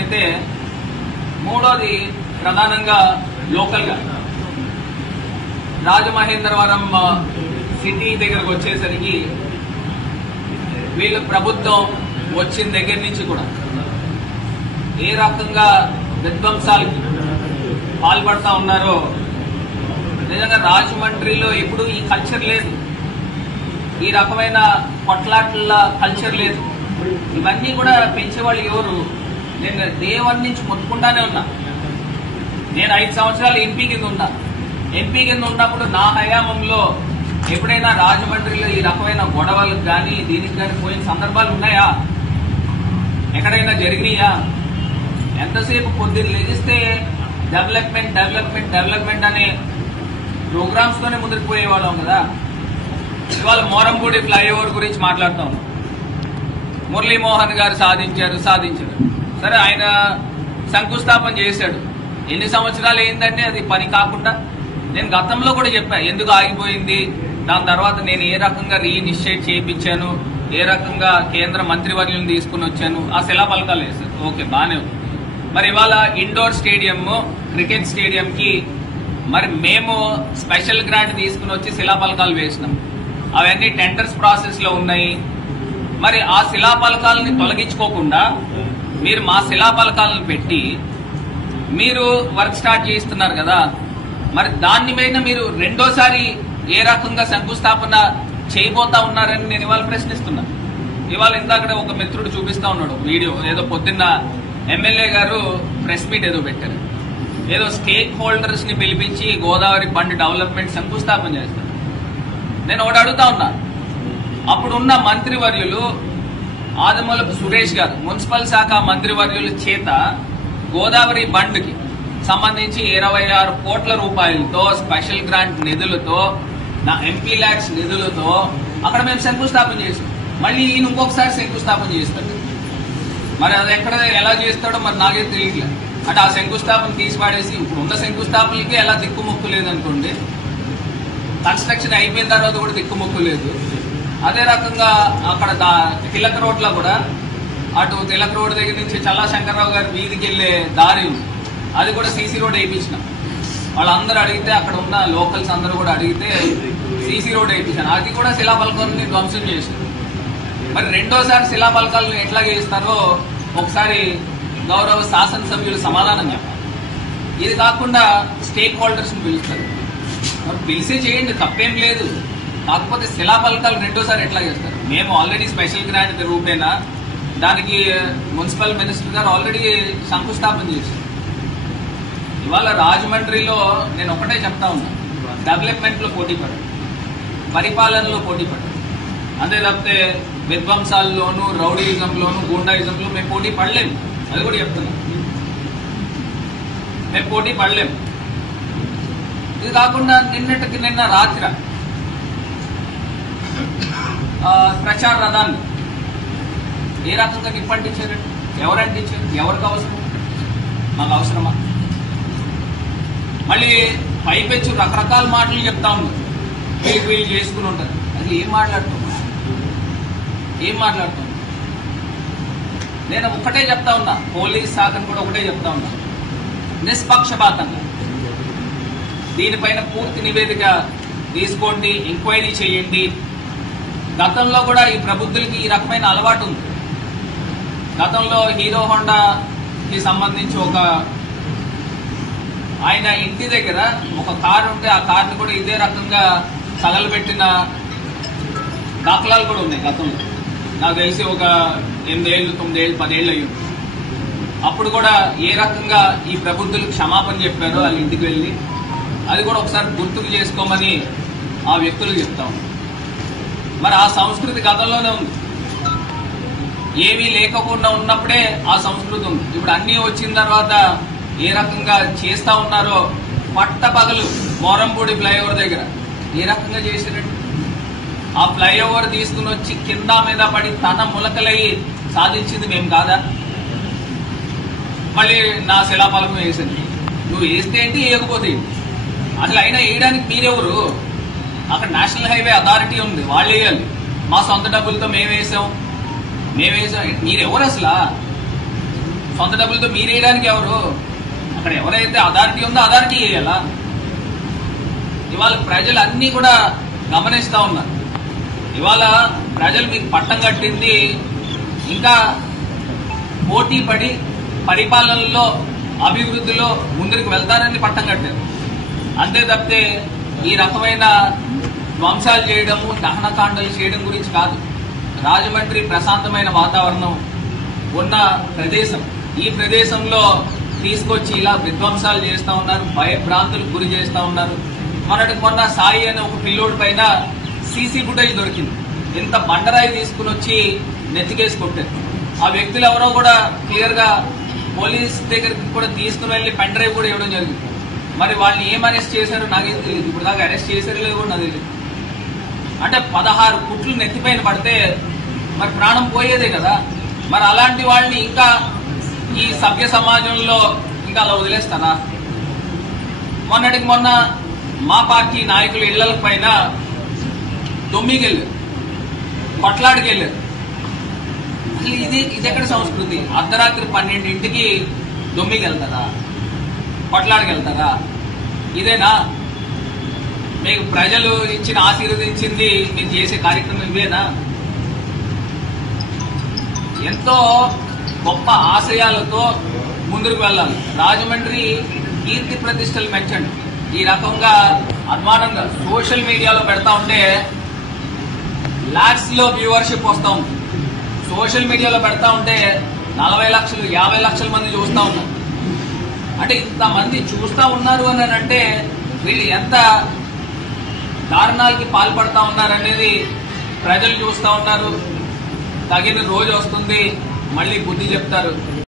అయితే, మూడోది ప్రధానంగా లోకల్గా రాజమహేంద్రవరం సిటీ దగ్గరకు వచ్చేసరికి వీళ్ళు ప్రభుత్వం వచ్చిన దగ్గర నుంచి కూడా ఏ రకంగా విధ్వంసాలకి పాల్పడతా ఉన్నారో, నిజంగా రాజమండ్రిలో ఎప్పుడు ఈ కల్చర్ లేదు, ఈ రకమైన కొట్లాట్ల కల్చర్ లేదు. ఇవన్నీ కూడా పెంచేవాళ్ళు ఎవరు? నేను దేవన్ నుంచి మొత్తుకుంటానే ఉన్నా. నేను 5 సంవత్సరాలు ఎంపీ కింద ఉన్నా. ఎంపీ కింద ఉన్నప్పుడు నా హయాంలో ఎప్పుడైనా రాజమండ్రిలో ఈ రకమైన గొడవలకు కానీ దీనికి కానీ పోయిన సందర్భాలు ఉన్నాయా? ఎక్కడైనా జరిగినాయా? ఎంతసేపు పొద్దున్న లెగిస్తే డెవలప్మెంట్ డెవలప్మెంట్ డెవలప్మెంట్ అనే ప్రోగ్రామ్స్ తోనే ముందుకు పోయేవాళ్ళం కదా. ఇవాళ మోరంపూడి ఫ్లైఓవర్ గురించి మాట్లాడుతూ ఉన్నాం. మురళీమోహన్ గారు సాధించారు. సరే, ఆయన శంకుస్థాపన చేశాడు. ఎన్ని సంవత్సరాలు అయిందంటే అది పని కాకుండా. నేను గతంలో కూడా చెప్పా ఎందుకు ఆగిపోయింది, దాని తర్వాత నేను ఏ రకంగా రీఇనిషియేట్ చేయించాను, ఏ రకంగా కేంద్ర మంత్రివర్యులను తీసుకుని వచ్చాను, ఆ శిలాఫలకాలు వేశారు. ఓకే, బానే ఉంది. మరి ఇవాళ ఇండోర్ స్టేడియం, క్రికెట్ స్టేడియంకి మరి మేము స్పెషల్ గ్రాంట్ తీసుకుని వచ్చి శిలాఫలకాలు వేసినాం. అవన్నీ టెండర్స్ ప్రాసెస్ లో ఉన్నాయి. మరి ఆ శిలాఫలకాలని తొలగించుకోకుండా మీరు మా శిలాఫలకాలను పెట్టి మీరు వర్క్ స్టార్ట్ చేస్తున్నారు కదా. మరి దాని మీద మీరు రెండోసారి ఏ రకంగా శంకుస్థాపన చేయబోతా ఉన్నారని నేను ఇవాళ ప్రశ్నిస్తున్నా. ఇవాళ ఇందాక ఒక మిత్రుడు చూపిస్తా ఉన్నాడు వీడియో. ఏదో పొద్దున్న ఎమ్మెల్యే గారు ప్రెస్ మీట్ ఏదో పెట్టారు. ఏదో స్టేక్ హోల్డర్స్ ని పిలిపించి గోదావరి బండ్ డెవలప్మెంట్ శంకుస్థాపన చేస్తారు. నేను ఒకటి అడుగుతా ఉన్నా, అప్పుడున్న మంత్రివర్యులు ఆదిమూలపు సురేష్ గారు మున్సిపల్ శాఖ మంత్రివర్యుల చేత గోదావరి బండ్కి సంబంధించి 26 కోట్ల రూపాయలతో స్పెషల్ గ్రాంట్ నిధులతో నా ఎంపీ ల్యాక్స్ నిధులతో అక్కడ మేము శంకుస్థాపన చేసాం. మళ్ళీ ఈయన ఇంకొకసారి శంకుస్థాపన చేస్తాడు. మరి అది ఎక్కడ ఎలా చేస్తాడో మరి నాకే తెలియట్లేదు. అంటే ఆ శంకుస్థాపన తీసిపాడేసి ఇప్పుడు ఉన్న శంకుస్థాపనలకి ఎలా దిక్కుముక్కు లేదనుకోండి, కన్స్ట్రక్షన్ అయిపోయిన తర్వాత కూడా దిక్కుముక్కు లేదు. అదే రకంగా అక్కడ తిలక్ రోడ్ లో కూడా అటు తిలక్ రోడ్ దగ్గర నుంచి చల్లా శంకర్రావు గారి వీధికి వెళ్లే దారి ఉంది, అది కూడా సీసీ రోడ్ వేయించినాం. వాళ్ళందరూ అడిగితే, అక్కడ ఉన్న లోకల్స్ అందరూ కూడా అడిగితే సీసీ రోడ్ వేయించాను. అది కూడా శిలాఫలకాలని ధ్వంసం చేశారు. మరి రెండోసారి శిలాఫలకాలను ఎట్లా చేస్తారో ఒకసారి గౌరవ శాసనసభ్యులు సమాధానం చెప్పాలి. ఇది కాకుండా స్టేక్ హోల్డర్స్ ని పిలుస్తారు. పిలిచే చేయండి, తప్పేం లేదు. కాకపోతే శిలాఫలకాలు రెండోసారి ఎట్లా చేస్తారు? మేము ఆల్రెడీ స్పెషల్ గ్రాంట్ రూపేనా దానికి మున్సిపల్ మినిస్టర్ గారు ఆల్రెడీ శంకుస్థాపన చేశారు. ఇవాళ రాజమండ్రిలో నేను ఒకటే చెప్తా ఉన్నా, డెవలప్మెంట్ లో పోటీ పడాలి, పరిపాలనలో పోటీ పడాలి. అంతే తప్పితే విధ్వంసాల్లోనూ రౌడీయిజంలోనూ గూండాయిజంలో మేము పోటీ పడలేము. అది కూడా చెప్తున్నాం, మేము పోటీ పడలేము. ఇది కాకుండా నిన్న రాత్రి ప్రచార రథాన్ని ఏ రకంగా నిప్పంటించారండి? ఎవరంటించారు? ఎవరికి అవసరం? మాకు అవసరమా? మళ్ళీ పైపెచ్చు రకరకాల మాటలు చెప్తా ఉన్నారు, వీళ్ళు చేసుకుని ఉంటారు. అది ఏం మాట్లాడుతున్నాం? నేను ఒకటే చెప్తా ఉన్నా, పోలీస్ శాఖను కూడా ఒకటే చెప్తా ఉన్నా, నిష్పక్షపాతంగా దీనిపైన పూర్తి నివేదిక తీసుకోండి, ఎంక్వైరీ చేయండి. గతంలో కూడా ఈ ప్రబుద్ధులకి ఈ రకమైన అలవాటు ఉంది. గతంలో హీరో హోండాకి సంబంధించి ఆయన ఇంటి దగ్గర ఒక కారు ఉంటే ఆ కారుని కూడా ఇదే రకంగా తగలబెట్టిన దాఖలాలు కూడా ఉన్నాయి గతంలో. నాకు తెలిసి ఒక 8 ఏళ్ళు 9 ఏళ్ళు 10 ఏళ్ళు అయ్యింది. అప్పుడు కూడా ఏ రకంగా ఈ ప్రబుద్ధులకు క్షమాపణ చెప్పారో వాళ్ళ ఇంటికి వెళ్ళి, అది కూడా ఒకసారి గుర్తుకు చేసుకోమని ఆ వ్యక్తులు చెప్తాం. మరి ఆ సంస్కృతి గతంలోనే ఉంది. ఏమీ లేకుండా ఉన్నప్పుడే ఆ సంస్కృతి ఉంది. ఇప్పుడు అన్నీ వచ్చిన తర్వాత ఏ రకంగా చేస్తా ఉన్నారో, పట్టపగలు మోరంపూడి ఫ్లైఓవర్ దగ్గర ఏ రకంగా చేశారండి? ఆ ఫ్లైఓవర్ తీసుకుని వచ్చి కింద మీద పడి తన ములకలయ్యి సాధించింది మేము కాదా? మళ్ళీ నా శిలాఫలకం వేసింది. నువ్వు వేస్తే ఏంటి, వేయకపోతే ఏంటి? అసలు అయినా వేయడానికి మీరెవరు? అక్కడ నేషనల్ హైవే అథారిటీ ఉంది, వాళ్ళు వేయాలి. మా సొంత డబ్బులతో మేము వేసాం. మీరెవరు అసలు? సొంత డబ్బులతో మీరు వేయడానికి ఎవరు? అక్కడ ఎవరైతే అథారిటీ ఉందో అథారిటీ వేయాలా? ఇవాళ ప్రజలు అన్ని కూడా గమనిస్తా ఉన్నారు. ఇవాళ ప్రజలు మీకు పట్టం కట్టింది ఇంకా పోటీ పడి పరిపాలనలో అభివృద్ధిలో ముందుకు వెళ్తారని పట్టం కట్టారు. అంతే తప్పితే ఈ రకమైన ధ్వంసాలు చేయడము, దహనకాండలు చేయడం గురించి కాదు. రాజమండ్రి ప్రశాంతమైన వాతావరణం ఉన్న ప్రదేశం. ఈ ప్రదేశంలో తీసుకొచ్చి ఇలా విధ్వంసాలు చేస్తా ఉన్నారు, భయభ్రాంతులకు గురి చేస్తా ఉన్నారు. మొన్న సాయి అనే ఒక పిల్లోడి పైన సీసీ ఫుటేజ్ దొరికింది. ఇంత బండరాయి తీసుకుని వచ్చి నెత్తికేసి కొట్టారు. ఆ వ్యక్తులు ఎవరో కూడా క్లియర్ గా పోలీస్ దగ్గరికి కూడా తీసుకుని వెళ్లి పెన్ డ్రైవ్ కూడా ఇవ్వడం జరిగింది. మరి వాళ్ళని ఏం అరెస్ట్ చేశారో నాకేం తెలియదు. ఇప్పుడు దాకా అరెస్ట్ చేశారో లేదో కూడా నాకు తెలియదు. అంటే 16 కుట్లు నెత్తిపైన పడితే మరి ప్రాణం పోయేదే కదా. మరి అలాంటి వాళ్ళని ఇంకా ఈ సభ్య సమాజంలో ఇంకా అలా వదిలేస్తానా? మొన్నటికి మొన్న మా పార్టీ నాయకులు ఇళ్ల పైన దొమ్మికెళ్ళారు, కొట్లాడికెళ్ళారు. అసలు ఇది ఎక్కడ సంస్కృతి? అర్ధరాత్రి 12ంటికి దొమ్మికెళ్తారా, కొట్లాడికెళ్తారా? ఇదేనా మీకు ప్రజలు ఇచ్చిన ఆశీర్వదించింది? మీరు చేసే కార్యక్రమం ఇవేనా? ఎంతో గొప్ప ఆశయాలతో ముందుకు వెళ్ళాలి. రాజమండ్రి కీర్తి ప్రతిష్టలు పెంచండి. ఈ రకంగా అభిమానంగా సోషల్ మీడియాలో పెడతా ఉంటే లాక్స్ లో వ్యూవర్షిప్ వస్తా ఉంది. సోషల్ మీడియాలో పెడతా ఉంటే 40 లక్షలు 50 లక్షల మంది చూస్తా ఉన్నారు. అంటే ఇంతమంది చూస్తా ఉన్నారు అని అంటే వీళ్ళు ఎంత దారుణాలకి పాల్పడతా ఉన్నారనేది ప్రజలు చూస్తా ఉన్నారు. తగిన రోజు వస్తుంది, మళ్ళీ బుద్ధి చెప్తారు.